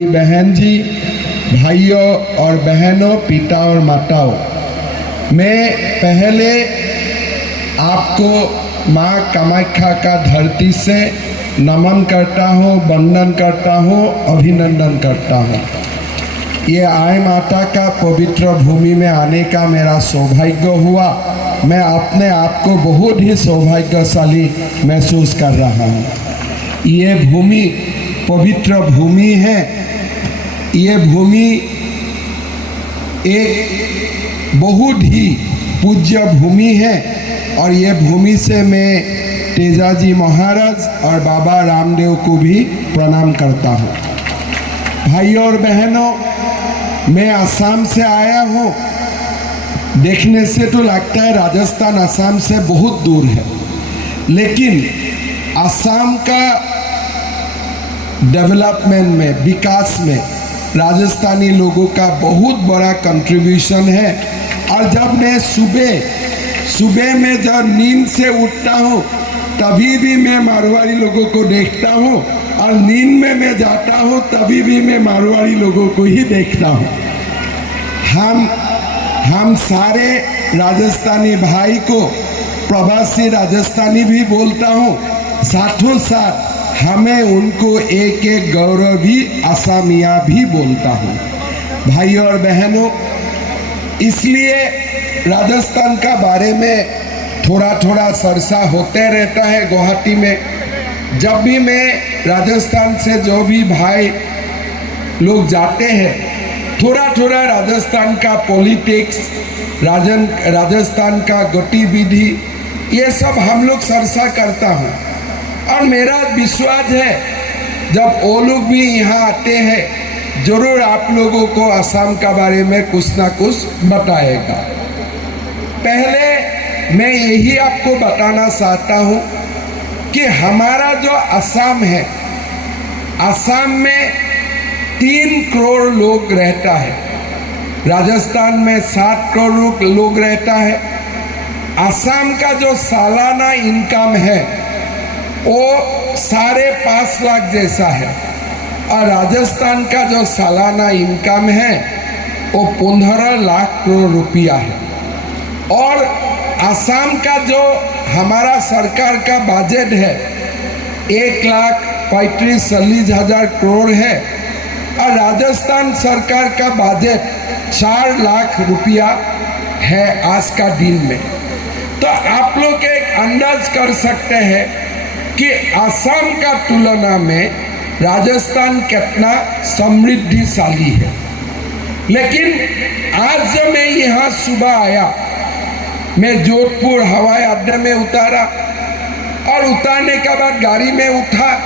बहन जी, भाइयों और बहनों, पिता और माताओं, मैं पहले आपको माँ कामाख्या का धरती से नमन करता हूँ, वंदन करता हूँ, अभिनंदन करता हूँ। ये आई माता का पवित्र भूमि में आने का मेरा सौभाग्य हुआ। मैं अपने आप को बहुत ही सौभाग्यशाली महसूस कर रहा हूँ। ये भूमि पवित्र भूमि है। ये भूमि एक बहुत ही पूज्य भूमि है और ये भूमि से मैं तेजाजी महाराज और बाबा रामदेव को भी प्रणाम करता हूँ। भाइयों और बहनों, मैं असम से आया हूँ। देखने से तो लगता है राजस्थान असम से बहुत दूर है, लेकिन असम का डेवलपमेंट में, विकास में राजस्थानी लोगों का बहुत बड़ा कंट्रीब्यूशन है। और जब मैं सुबह में जब नींद से उठता हूँ तभी भी मैं मारवाड़ी लोगों को देखता हूँ, और नींद में मैं जाता हूँ तभी भी मैं मारवाड़ी लोगों को ही देखता हूँ। हम सारे राजस्थानी भाई को प्रवासी राजस्थानी भी बोलता हूँ, साथों साथ हमें उनको एक एक गौरव भी असमिया भी बोलता हूँ। भाइयों और बहनों, इसलिए राजस्थान का बारे में थोड़ा थोड़ा चर्चा होते रहता है गुवाहाटी में। जब भी मैं राजस्थान से जो भी भाई लोग जाते हैं, थोड़ा थोड़ा राजस्थान का पॉलिटिक्स, राजस्थान का गतिविधि, ये सब हम लोग चर्चा करता हूँ। और मेरा विश्वास है जब वो लोग भी यहाँ आते हैं जरूर आप लोगों को असम का बारे में कुछ ना कुछ बताएगा। पहले मैं यही आपको बताना चाहता हूँ कि हमारा जो असम है, असम में 3 करोड़ लोग रहता है, राजस्थान में 7 करोड़ लोग रहता है। असम का जो सालाना इनकम है वो 5.5 लाख जैसा है, और राजस्थान का जो सालाना इनकम है वो 15 लाख करोड़ रुपया है। और असम का जो हमारा सरकार का बजट है 1,35,40,000 करोड़ है, और राजस्थान सरकार का बजट 4 लाख रुपया है आज का दिन में। तो आप लोग एक अंदाज कर सकते हैं कि असम का तुलना में राजस्थान कितना समृद्धिशाली है। लेकिन आज जब मैं यहाँ सुबह आया, मैं जोधपुर हवाई अड्डे में उतारा, और उतारने के बाद गाड़ी में उठा।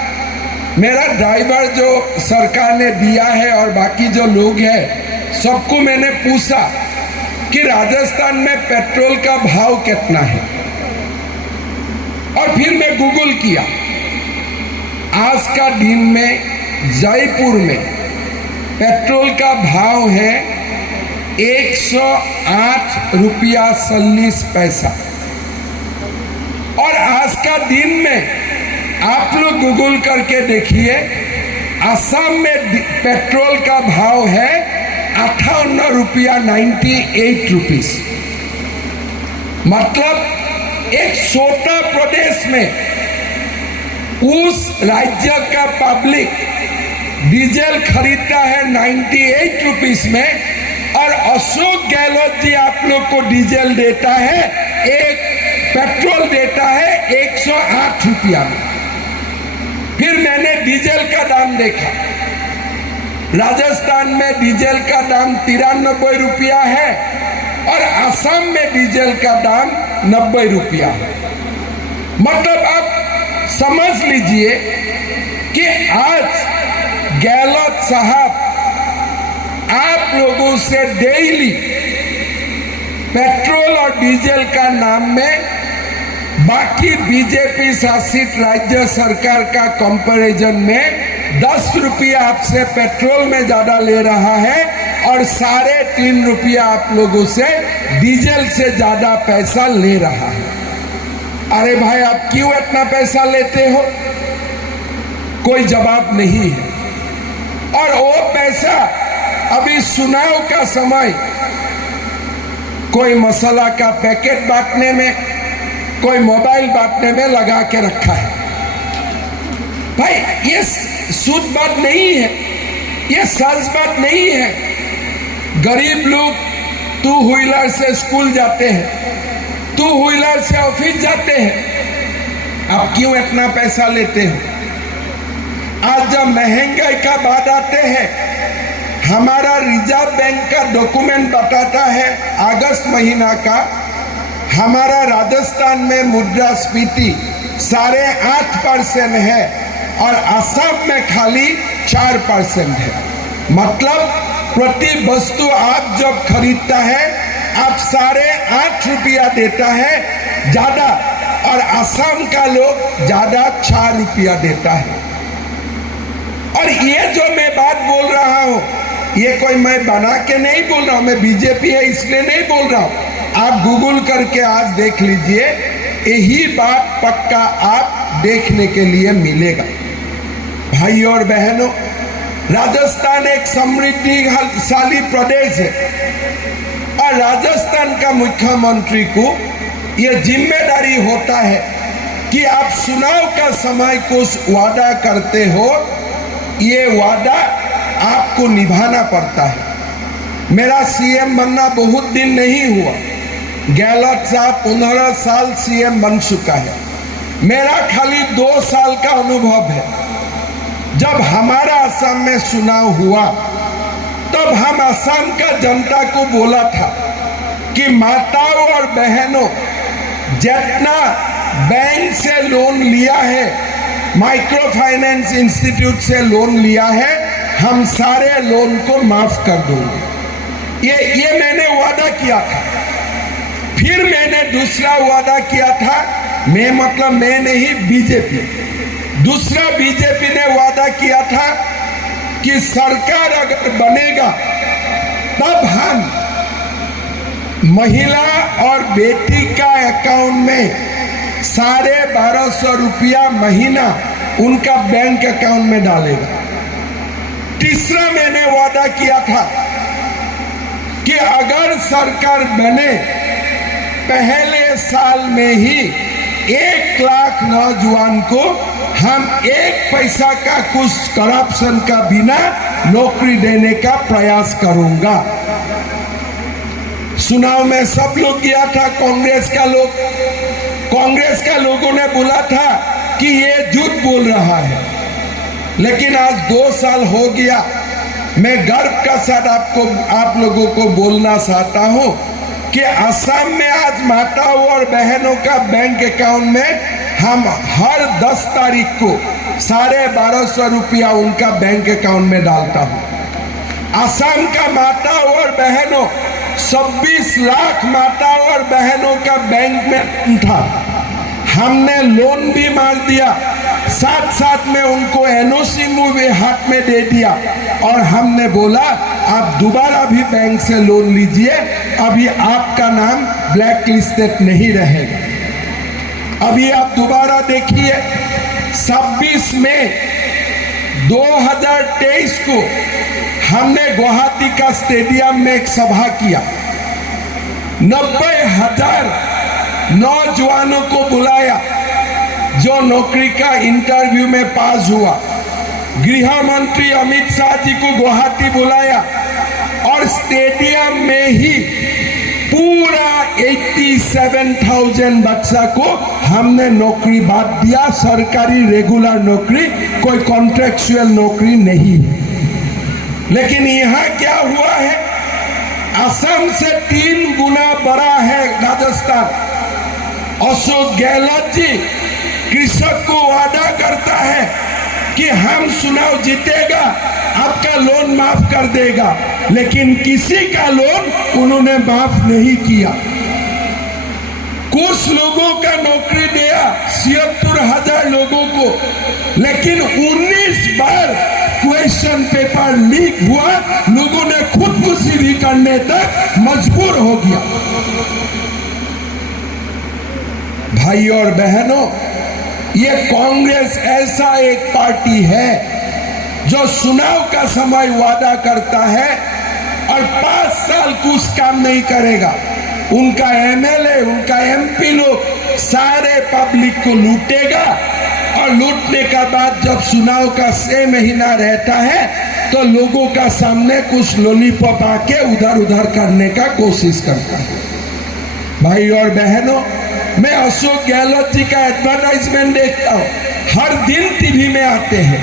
मेरा ड्राइवर जो सरकार ने दिया है और बाकी जो लोग हैं सबको मैंने पूछा कि राजस्थान में पेट्रोल का भाव कितना है, और फिर मैं गूगल किया। आज का दिन में जयपुर में पेट्रोल का भाव है 108 रुपया 40 पैसा। और आज का दिन में आप लोग गूगल करके देखिए, असम में पेट्रोल का भाव है 58 रुपया 98 रुपीस। मतलब एक छोटा प्रदेश में उस राज्य का पब्लिक डीजल खरीदता है 98 रुपीस में, और अशोक गहलोत जी आप लोग को डीजल देता है, एक पेट्रोल देता है 108 रुपया में। फिर मैंने डीजल का दाम देखा। राजस्थान में डीजल का दाम 93 रुपया है, और असम में डीजल का दाम 90 रुपया है। मतलब आप समझ लीजिए कि आज गहलोत साहब आप लोगों से डेली पेट्रोल और डीजल का नाम में बाकी बीजेपी शासित राज्य सरकार का कंपैरिजन में 10 रुपया आपसे पेट्रोल में ज्यादा ले रहा है, और 3.5 रुपया आप लोगों से डीजल से ज्यादा पैसा ले रहा है। अरे भाई, आप क्यों इतना पैसा लेते हो? कोई जवाब नहीं है। और वो पैसा अभी चुनाव का समय कोई मसाला का पैकेट बांटने में, कोई मोबाइल बांटने में लगा के रखा है। भाई ये शुद्ध बात नहीं है, ये सच बात नहीं है। गरीब लोग टू व्हीलर से स्कूल जाते हैं, टू व्हीलर से ऑफिस जाते हैं, आप क्यों इतना पैसा लेते हो? आज जब महंगाई का बात आते हैं, हमारा रिजर्व बैंक का डॉक्यूमेंट बताता है अगस्त महीना का हमारा राजस्थान में मुद्रास्फीति 8.5% है और असम में खाली 4% है। मतलब प्रति वस्तु आप जब खरीदता है आप 8.5 रुपया देता है ज्यादा, और असम का लोग ज्यादा 4 रुपया देता है। और ये जो मैं बात बोल रहा हूं, ये कोई मैं बना के नहीं बोल रहा हूं, मैं बीजेपी है इसलिए नहीं बोल रहा हूं। आप गूगल करके आज देख लीजिए, यही बात पक्का आप देखने के लिए मिलेगा। भाई और बहनों, राजस्थान एक समृद्धिशाली प्रदेश है और राजस्थान का मुख्यमंत्री को यह जिम्मेदारी होता है कि आप चुनाव का समय कुछ वादा करते हो, ये वादा आपको निभाना पड़ता है। मेरा सीएम बनना बहुत दिन नहीं हुआ, गहलोत साहब 15 साल सीएम बन चुका है, मेरा खाली 2 साल का अनुभव है। जब हमारा असम में चुनाव हुआ तब हम असम का जनता को बोला था कि माताओं और बहनों, जितना बैंक से लोन लिया है, माइक्रो फाइनेंस इंस्टीट्यूट से लोन लिया है, हम सारे लोन को माफ कर दूंगे। ये मैंने वादा किया था। फिर मैंने दूसरा वादा किया था, मैं नहीं, बीजेपी, दूसरा बीजेपी ने वादा किया था कि सरकार अगर बनेगा तब हम महिला और बेटी का अकाउंट में 1250 रुपया महीना उनका बैंक अकाउंट में डालेगा। तीसरा मैंने वादा किया था कि अगर सरकार बने पहले साल में ही 1 लाख नौजवान को हम 1 पैसा का कुछ करप्शन का बिना नौकरी देने का प्रयास करूंगा। चुनाव में सब लोग गया था, कांग्रेस का लोगों ने बोला था कि ये झूठ बोल रहा है, लेकिन आज 2 साल हो गया। मैं गर्व का साथ आप लोगों को बोलना चाहता हूं कि असम में आज माताओं और बहनों का बैंक अकाउंट में हम हर 10 तारीख को 1250 रुपया उनका बैंक अकाउंट में डालता हूं। असम का माताओं और बहनों, 26 लाख माताओं और बहनों का बैंक में था, हमने लोन भी मार दिया, साथ साथ में उनको एनओसी भी हाथ में दे दिया और हमने बोला आप दोबारा भी बैंक से लोन लीजिए, अभी आपका नाम ब्लैक लिस्टेड नहीं रहेगा। अभी आप दोबारा देखिए, 26 मई 2023 को हमने गुवाहाटी का स्टेडियम में एक सभा किया, 90,000 नौजवानों को बुलाया जो नौकरी का इंटरव्यू में पास हुआ। गृह मंत्री अमित शाह जी को गुवाहाटी बुलाया और स्टेडियम में ही पूरा 87,000 बच्चा को हमने नौकरी बांट दिया, सरकारी रेगुलर नौकरी, कोई कॉन्ट्रेक्चुअल नौकरी नहीं। लेकिन यहाँ क्या हुआ है, असम से 3 गुना बड़ा है राजस्थान। अशोक गहलोत जी कृषक को वादा करता है कि हम चुनाव जीतेगा आपका लोन माफ कर देगा, लेकिन किसी का लोन उन्होंने माफ नहीं किया। कुछ लोगों का नौकरी दिया 76,000 लोगों को, लेकिन 19 बार क्वेश्चन पेपर लीक हुआ, लोगों ने खुदकुशी भी करने तक मजबूर हो गया। भाई और बहनों, ये कांग्रेस ऐसा एक पार्टी है जो चुनाव का समय वादा करता है और 5 साल कुछ काम नहीं करेगा, उनका एमएलए, उनका एमपी लोग सारे पब्लिक को लूटेगा और लूटने का बाद जब चुनाव का 6 महीना रहता है तो लोगों का सामने कुछ लॉलीपॉप आके उधर उधर करने का कोशिश करता है। भाई और बहनों, मैं अशोक गहलोत जी का एडवर्टाइजमेंट देखता हूँ, हर दिन टीवी में आते हैं,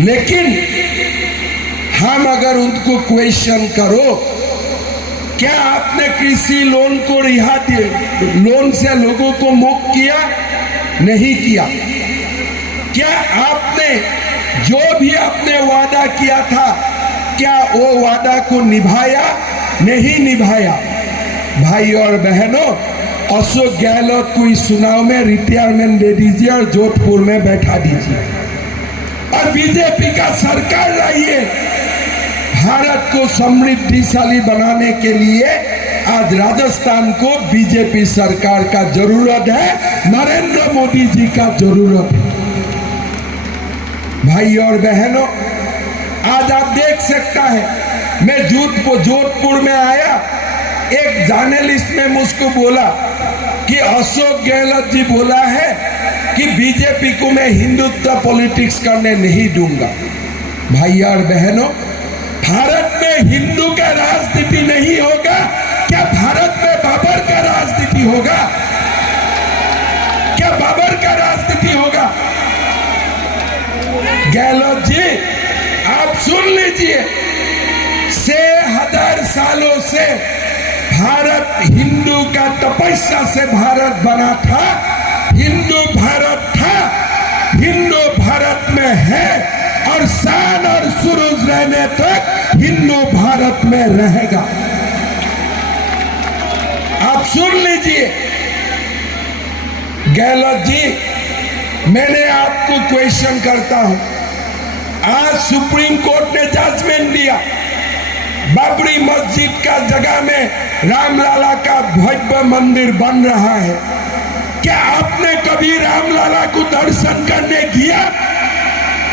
लेकिन हम अगर उनको क्वेश्चन करो, क्या आपने कृषि लोन को रिहाई, लोन से लोगों को मुक्त किया? नहीं किया। क्या आपने जो भी आपने वादा किया था, क्या वो वादा को निभाया? नहीं निभाया। भाई और बहनों, अशोक गहलोत को इस चुनाव में रिटायरमेंट दे दीजिए और जोधपुर में बैठा दीजिए और बीजेपी का सरकार लाइए। भारत को समृद्धिशाली बनाने के लिए आज राजस्थान को बीजेपी सरकार का जरूरत है, नरेंद्र मोदी जी का जरूरत है। भाई और बहनों, आज आप देख सकता है, मैं जोधपुर में आया, एक जर्नलिस्ट ने मुझको बोला कि अशोक गहलोत जी बोला है कि बीजेपी को मैं हिंदुत्व पॉलिटिक्स करने नहीं दूंगा। भाई और बहनों, भारत में हिंदू का राजनीति नहीं होगा, क्या भारत में बाबर का राजनीति होगा? क्या बाबर का राजनीति होगा? गहलोत जी, आप सुन लीजिए, 6000 सालों से भारत हिंदू का तपस्या से भारत बना था, हिंदू भारत था, हिंदू भारत में है और शान और सुरूज रहने तक हिंदू भारत में रहेगा। आप सुन लीजिए गहलोत जी, मैंने आपको क्वेश्चन करता हूं, आज सुप्रीम कोर्ट ने जजमेंट दिया, बाबरी मस्जिद का जगह में रामलला का भव्य मंदिर बन रहा है। क्या आपने कभी रामलला को दर्शन करने गया?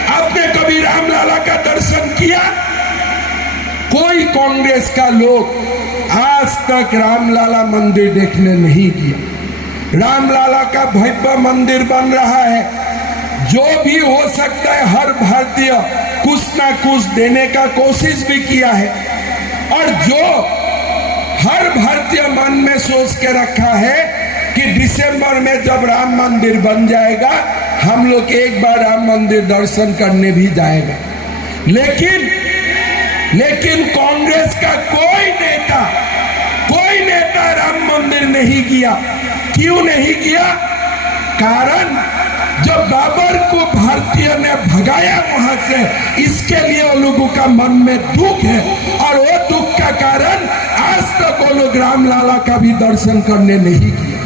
आपने कभी रामलला का दर्शन किया? कोई कांग्रेस का लोग आज तक रामलला मंदिर देखने नहीं गया। रामलला का भव्य मंदिर बन रहा है, जो भी हो सकता है हर भारतीय कुछ ना कुछ देने का कोशिश भी किया है और जो हर भारतीय मन में सोच के रखा है कि दिसंबर में जब राम मंदिर बन जाएगा हम लोग एक बार राम मंदिर दर्शन करने भी जाएगा। लेकिन कांग्रेस का कोई नेता राम मंदिर नहीं गया। क्यों नहीं गया? कारण जब बाबर को भारतीय ने भगाया वहां से, इसके लिए लोगों का मन में दुख है और वो दुख का कारण आज तक वो लोग रामलला का भी दर्शन करने नहीं किया।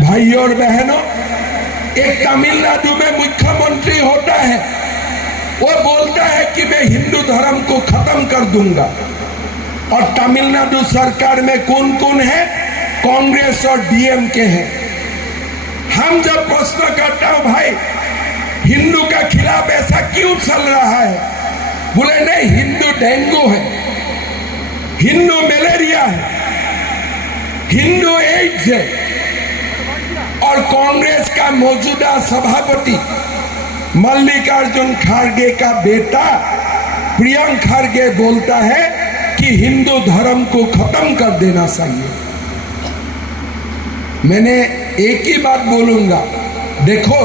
भाई और बहनों, एक तमिलनाडु में मुख्यमंत्री होता है, वो बोलता है कि मैं हिंदू धर्म को खत्म कर दूंगा और तमिलनाडु सरकार में कौन कौन है? कांग्रेस और डीएमके है। हम जब प्रश्न करता हूं भाई हिंदू का खिलाफ ऐसा क्यों चल रहा है, बोले नहीं, हिंदू डेंगू है, हिंदू मलेरिया है, हिंदू एड्स है। और कांग्रेस का मौजूदा सभापति मल्लिकार्जुन खड़गे का बेटा प्रियंक खड़गे बोलता है कि हिंदू धर्म को खत्म कर देना चाहिए। मैंने एक ही बात बोलूंगा, देखो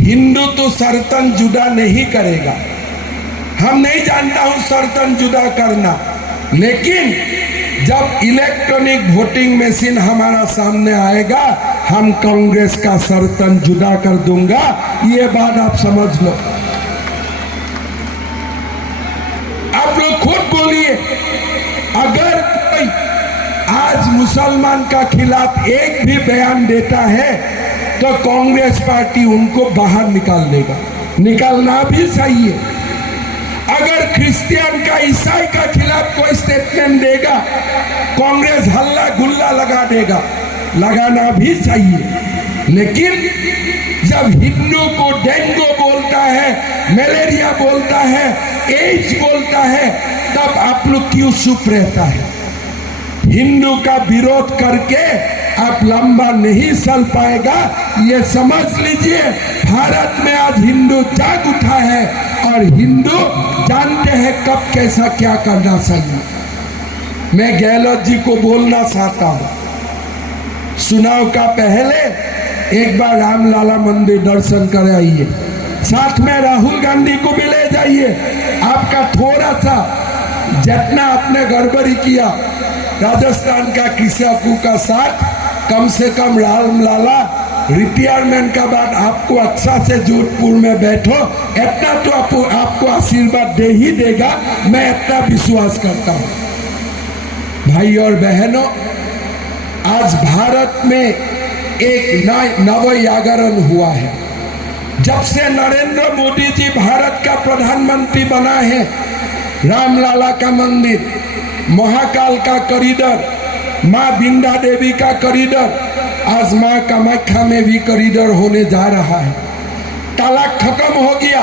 हिंदू तो सर्तन जुदा नहीं करेगा, हम नहीं जानता हूं सर्तन जुदा करना, लेकिन जब इलेक्ट्रॉनिक वोटिंग मशीन हमारा सामने आएगा हम कांग्रेस का सर्तन जुदा कर दूंगा, ये बात आप समझ लो। आप लोग खुद बोलिए, अगर कोई आज मुसलमान का खिलाफ एक भी बयान देता है तो कांग्रेस पार्टी उनको बाहर निकाल देगा, निकालना भी चाहिए। अगर क्रिश्चियन का, ईसाई का खिलाफ कोई स्टेटमेंट देगा कांग्रेस हल्ला गुल्ला लगा देगा, लगाना भी चाहिए। लेकिन जब हिंदू को डेंगू बोलता है, मलेरिया बोलता है, एड्स बोलता है, तब आप लोग क्यों चुप रहता है? हिंदू का विरोध करके आप लंबा नहीं चल पाएगा, ये समझ लीजिए। भारत में आज हिंदू जाग उठा है और हिंदू जानते हैं कब कैसा क्या करना चाहिए। मैं गहलोत जी को बोलना चाहता हूं, चुनाव का पहले एक बार रामलला मंदिर दर्शन कर आइए, साथ में राहुल गांधी को भी ले जाइए। आपका थोड़ा सा जितना आपने गड़बड़ी किया राजस्थान का कृषकों का साथ, कम से कम रामलला रिटायरमेंट का बाद आपको अच्छा से जोधपुर में बैठो, इतना तो आपको आशीर्वाद दे ही देगा, मैं इतना विश्वास करता हूं। भाई और बहनों, आज भारत में एक नव जागरण हुआ है। जब से नरेंद्र मोदी जी भारत का प्रधानमंत्री बना है, रामलला का मंदिर, महाकाल का कॉरिडोर, माँ बिंदा देवी का कॉरिडोर, आज माँ कामाख्या में भी कॉरिडोर होने जा रहा है। तलाक खत्म हो गया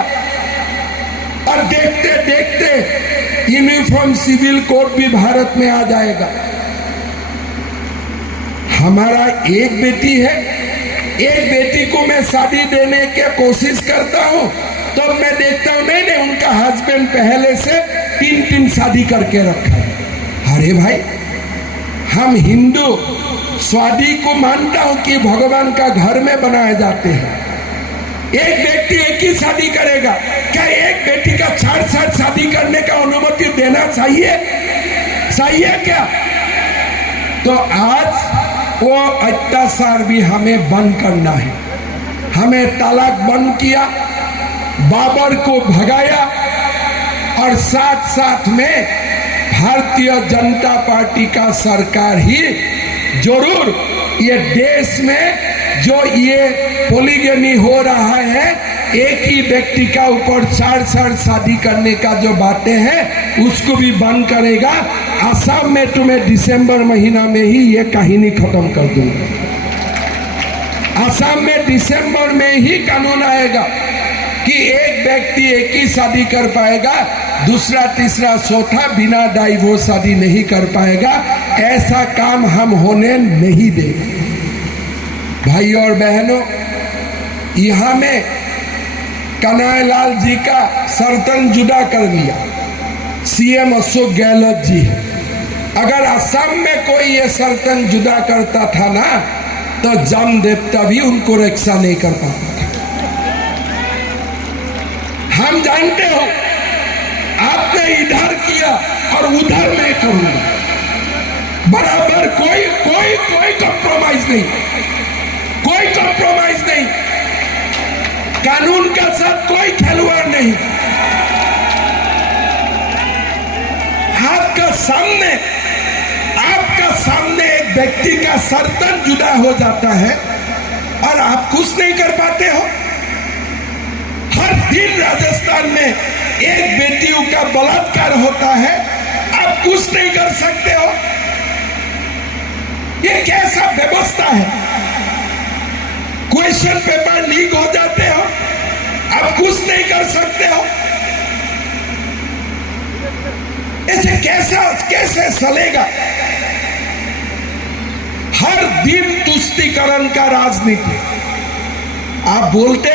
और देखते देखते यूनिफॉर्म सिविल कोड भी भारत में आ जाएगा। हमारा एक बेटी है, एक बेटी को मैं शादी देने की कोशिश करता हूँ तो मैं देखता हूँ नहीं, उनका हस्बैंड पहले से 3 शादी करके रखा है। अरे भाई, हम हिंदू शादी को मानता हूं कि भगवान का घर में बनाए जाते हैं। एक व्यक्ति एक ही शादी करेगा, क्या एक बेटी का 4 शादी करने का अनुमति देना चाहिए? चाहिए क्या? तो आज वो अत्याचार भी हमें बंद करना है। हमें तलाक बंद किया, बाबर को भगाया और साथ साथ में भारतीय जनता पार्टी का सरकार ही जरूर ये देश में जो ये पोलीगेमी हो रहा है, एक ही व्यक्ति का ऊपर 4 शादी करने का जो बातें हैं उसको भी बंद करेगा। असम में तुम्हें दिसंबर महीना में ही ये कहानी खत्म कर दूंगा। असम में दिसंबर में ही कानून आएगा कि एक व्यक्ति एक ही शादी कर पाएगा, दूसरा तीसरा चौथा बिना डाइवोर्स शादी नहीं कर पाएगा। ऐसा काम हम होने नहीं देंगे। भाई और बहनों, यहां में कन्हैयालाल जी का सर्तन जुदा कर लिया सीएम अशोक गहलोत जी है। अगर असम में कोई ये सर्तन जुदा करता था ना, तो जम देवता भी उनको रक्षा नहीं कर पाता था। हम जानते हो आपने इधर किया और उधर मैं करूंगा, बराबर। कोई कोई कोई कॉम्प्रोमाइज नहीं, कोई कॉम्प्रोमाइज नहीं, कानून का साथ कोई खिलवाड़ नहीं। आपका सामने एक व्यक्ति का सर्तन जुदा हो जाता है और आप कुछ नहीं कर पाते हो। हर दिन राजस्थान में एक बेटियों का बलात्कार होता है, आप कुछ नहीं कर सकते हो। ये कैसा व्यवस्था है? क्वेश्चन पेपर लीक हो जाते हो, आप कुछ नहीं कर सकते हो। ऐसे कैसे चलेगा? हर दिन तुष्टीकरण का राजनीति। आप बोलते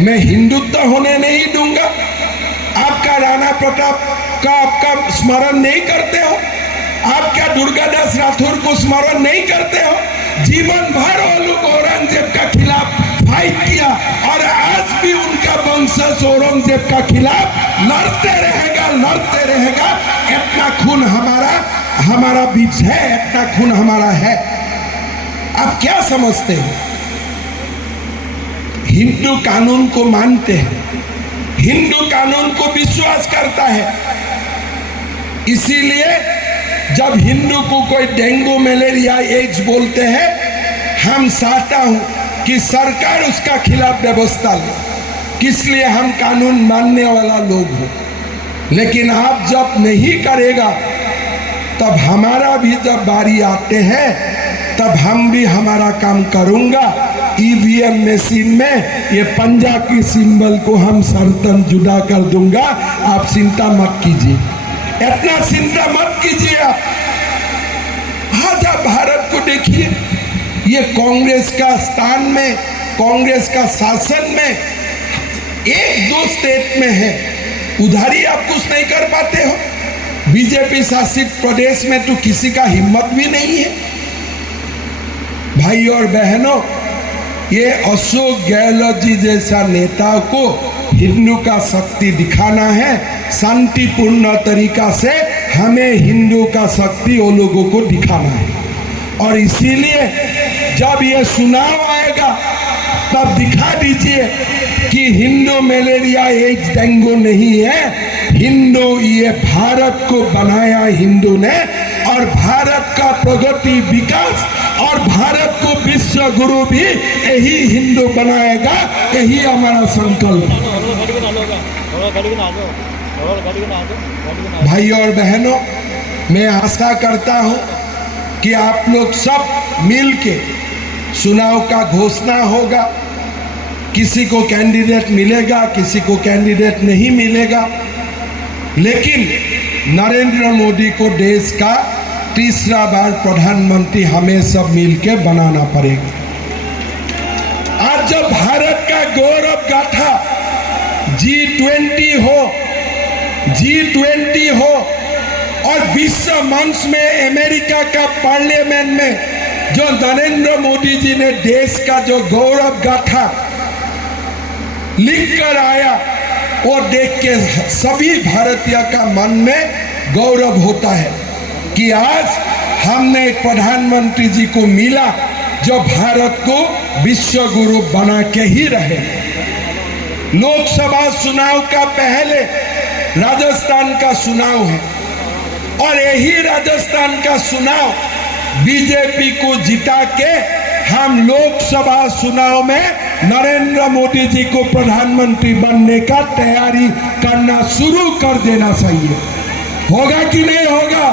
मैं हिंदुत्व होने नहीं दूंगा, आपका राणा प्रताप का आपका स्मरण नहीं करते हो, आप क्या दुर्गादास राठौर को स्मरण नहीं करते हो? जीवन भर वो लोग औरंगजेब का खिलाफ फाइट किया और आज भी उनका वंशज औरंगजेब का खिलाफ लड़ते रहेगा। इतना खून हमारा बीच है, इतना खून हमारा है। आप क्या समझते हो? हिंदू कानून को मानते हैं, हिंदू कानून को विश्वास करता है। इसीलिए जब हिंदू को कोई डेंगू मलेरिया एड्स बोलते हैं, हम चाहता हूं कि सरकार उसका खिलाफ व्यवस्था ले, किस लिए हम कानून मानने वाला लोग हो। लेकिन आप जब नहीं करेगा, तब हमारा भी जब बारी आते हैं, तब हम भी हमारा काम करूंगा। ईवीएम मशीन में ये पंजा की सिंबल को हम सरतन जुदा कर दूंगा, आप चिंता मत कीजिए, इतना चिंता मत कीजिए आप। आज आप भारत को देखिए, ये कांग्रेस का स्थान में, कांग्रेस का शासन में एक दो स्टेट में है, उधर ही आप कुछ नहीं कर पाते हो। बीजेपी शासित प्रदेश में तो किसी का हिम्मत भी नहीं है। भाई और बहनों, ये अशोक गहलोत जी जैसा नेता को हिंदू का शक्ति दिखाना है, शांतिपूर्ण तरीका से हमें हिंदू का शक्ति वो लोगों को दिखाना है। और इसीलिए जब ये चुनाव आएगा तब दिखा दीजिए कि हिंदू मलेरिया एड्स डेंगू नहीं है, हिंदू ये भारत को बनाया हिंदू ने, और भारत का प्रगति विकास और भारत को विश्व गुरु भी यही हिंदू बनाएगा, यही हमारा संकल्प। भाई और बहनों, मैं आशा करता हूं कि आप लोग सब मिल के चुनाव का घोषणा होगा, किसी को कैंडिडेट मिलेगा, किसी को कैंडिडेट नहीं मिलेगा, लेकिन नरेंद्र मोदी को देश का तीसरा बार प्रधानमंत्री हमें सब मिलकर बनाना पड़ेगा। आज जब भारत का गौरव गाथा G20 हो और विश्व मंच में अमेरिका का पार्लियामेंट में जो नरेंद्र मोदी जी ने देश का जो गौरव गाथा लिख कर आया, वो देख के सभी भारतीय का मन में गौरव होता है कि आज हमने एक प्रधानमंत्री जी को मिला जो भारत को विश्व गुरु बना के ही रहे। लोकसभा चुनाव का पहले राजस्थान का चुनाव है और यही राजस्थान का चुनाव बीजेपी को जिता के हम लोकसभा चुनाव में नरेंद्र मोदी जी को प्रधानमंत्री बनने का तैयारी करना शुरू कर देना चाहिए। होगा कि नहीं होगा?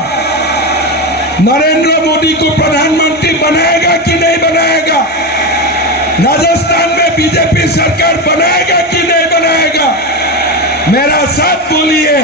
नरेंद्र मोदी को प्रधानमंत्री बनाएगा कि नहीं बनाएगा? राजस्थान में बीजेपी सरकार बनाएगा कि नहीं बनाएगा? मेरा साथ बोलिए,